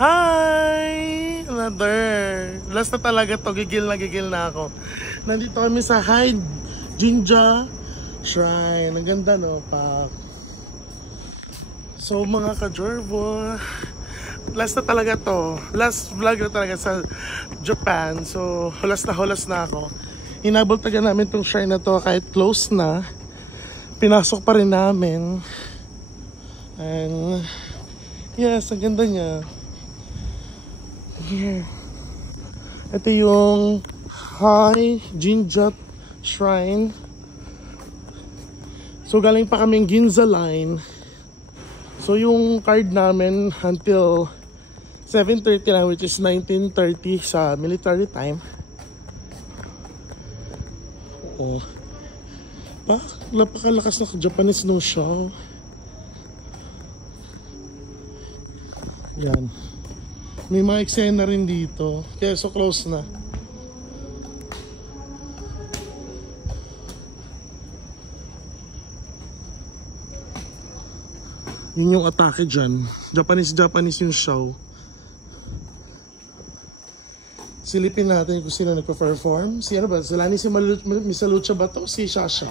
Hi! Another. Last na talaga to. Gigil na ako. Nandito kami sa Hyde Jinja Shrine. Ang ganda, no? So, mga ka-Jorvo, last na talaga to. Last vlog na talaga sa Japan. So, hulas na ako. Hinabol taga namin tong shrine na to kahit close na. Pinasok pa rin namin. And, yes, ang ganda niya. Yeah. Ito yung Hyde Jinja Shrine. So galing pa kaming Ginza Line. So yung card namin until 7:30 na, which is 19:30 sa military time. Oo. Napakalakas na Japanese no show. Yan. May mga eksena rin dito. Kaya so close na. Yun yung atake dyan. Japanese yung show. Silipin natin kung sino nagpa-perform. Si ano ba? Sila ni si Misalucha ba to? Si Shasha.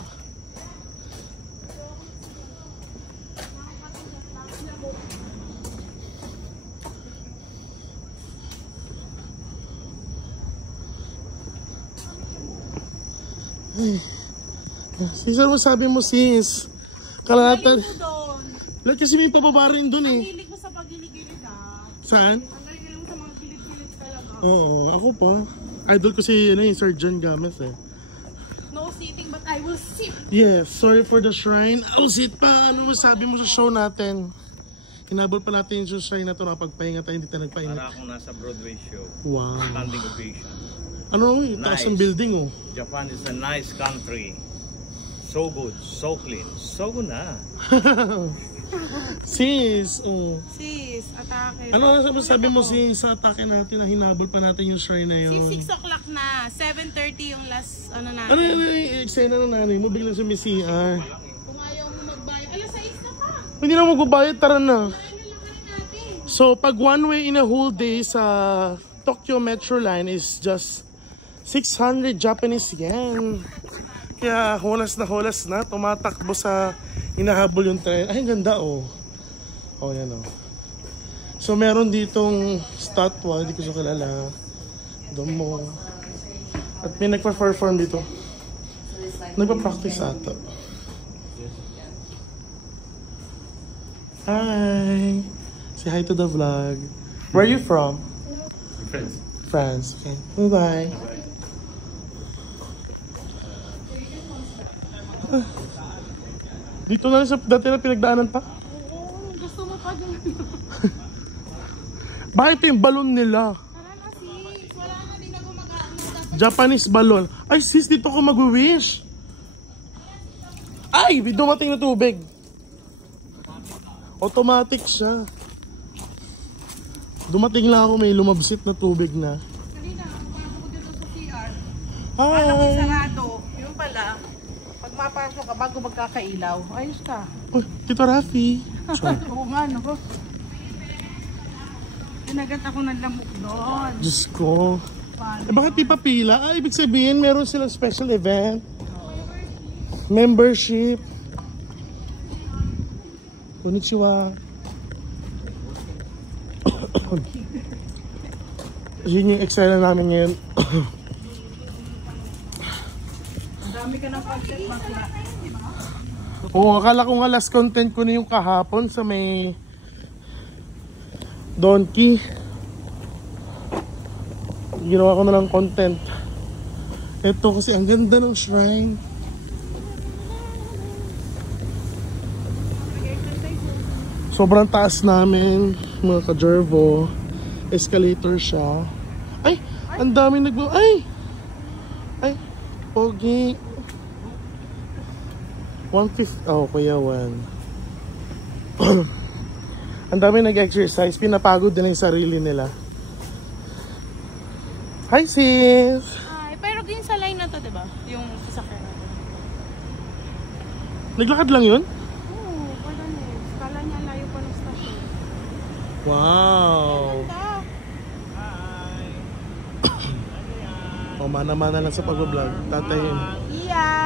Sis, ano sabi mo sis? Kalahatan. Lahat kasi may pababa rin dun eh. Ang hilig mo sa paggilig-gilig ah. Saan? Ang galing mo sa mga gilig-gilig talaga. Oo, ako pa. Idol ko si Sir John Gomez eh. No sitting but I will sit. Yes, sorry for the shrine. I'll sit pa. Ano sabi mo sa show natin? Hinabol pa natin yung shrine na to na pagpahinga tayo, hindi tayo nagpahinga. Para akong nasa Broadway show. Wow. Standing ovation. Ano? Taas ng building oh. Japan is a nice country. So good, so clean, so good na. Sis, Sis, atake. ano sabi mo sis sa atake natin na hinabol pa natin yung shrine na yun? Sis, 6 o'clock na. 7:30 yung last ano natin. Ano yung eksena na nanay mo? Biglang sumisiar. Kung ayaw mo magbayad. Alas 6 na pa. Hindi na magbabayad, tara na. Ano lang natin? So, pag one way in a whole day sa Tokyo Metro Line is just 600 Japanese yen. Kaya hulas na, tumatakbo sa hinahabol yung tren. Ay, ang ganda oh. Oh, yan oh. So, meron ditong statwa, hindi ko siya kilala. Domo. At may nagpa-perform dito. Nagpa-practice ata. Hi! Say hi to the vlog. Where are you from? France. France. Okay. Bye-bye. Dito na sa dati na pinagdaanan pa. Oo, gusto mo pa dyan. Bakit ito yung balon nila? Tara na sis. Wala na din ako mag-ano. Japanese balon. Ay sis, dito ako mag-wish. Ay, dumating na tubig. Automatic siya. Dumating lang ako, may lumabsit na tubig na. Kanina, pumasok ko dito sa CR. Hi! Alam mo, sarado. Yung pala, pag mapasok ka bago magkakailaw, ayos ka. Oh, Tito Rafi. Oo nga, no? Pinagat ako ng lamok doon. Diyos ko. Eh bakit di pa pila? Ah, ibig sabihin meron silang special event. Membership. Konnichiwa. Yun yung eksena namin ngayon. Ang dami ka ng content, bakla. Oo, akala ko nga last content ko na yung kahapon sa may Donkey. Ginawa ko na lang content. Ito kasi ang ganda ng shrine. Sobrang taas namin, mga ka-Jervo. Escalator siya. Ay! Ang daming Ay! Ay! Pogi! 150. Oh, kuya 1. Ang dami nag-exercise. Pinapagod din yung sarili nila. Hi, sis! Ay, pero din sa line na to, diba? Yung sasakyan natin. Naglakad lang yun? Oo, pala niya. Kala niya layo pa ng stasyon. Wow! Ganda! O, mana-mana lang sa pag-vlog. Tatay. Iya!